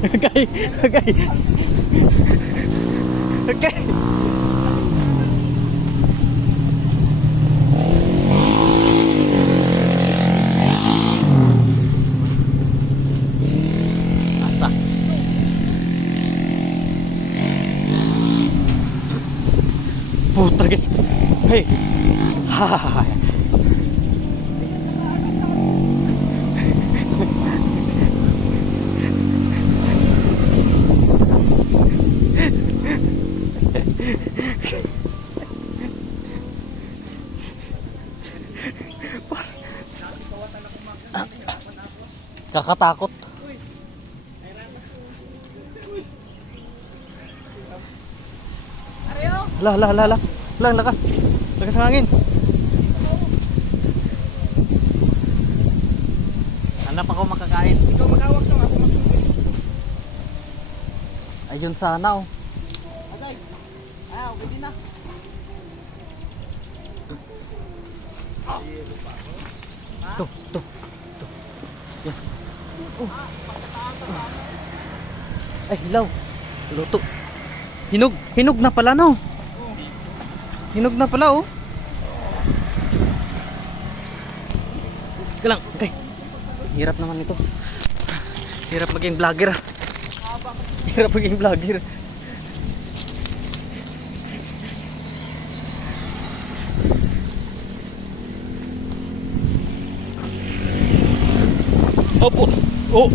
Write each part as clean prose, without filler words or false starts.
Okay. Okay. Okay. Asa. Putra guys. Hey. Ha. Kakatakot. Lah, lah, lah, lah. Lang, lakas. Lakas ng hangin. Hanap ako makakain. Ikaw mag-awak sa ako magtubig. Ayun sana oh. Agay. Pwede na. To. Yan. Ay, hilaw. Luto. Hinog na pala no. Hinog na pala oh. Galang, okay. Hirap naman ito. Hirap maging vlogger. Hirap maging vlogger. Opo. Oh.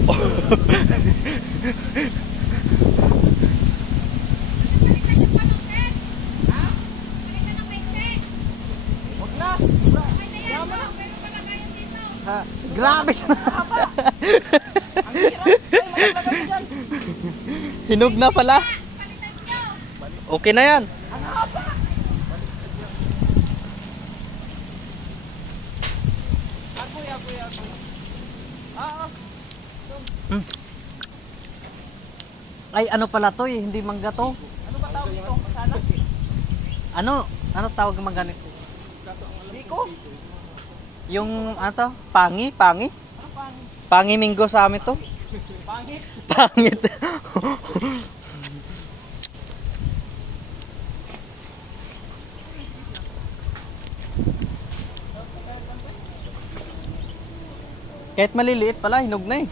Wag na. Ha, grabe. Ang hirap. Ay, maglagay dyan. Hinog na pala. Okay na yan. Ang haba. Apoy. Ay, ano pala to eh, hindi mangga to. Ano ba tawag ito? Masana? Ano tawag mangga nito? Biko? Yung ano to? Pangi? Ano pangit? Pangi minggo sa amin to. Pangit? Pangit. Kahit maliliit pala, hinog na eh.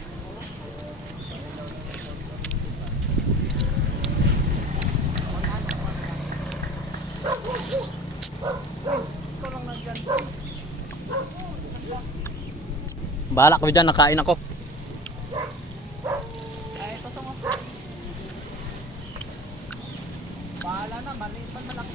Bahala ko dyan, nakain ako. Ay, ito mo. Bahala na, maliit man malaki.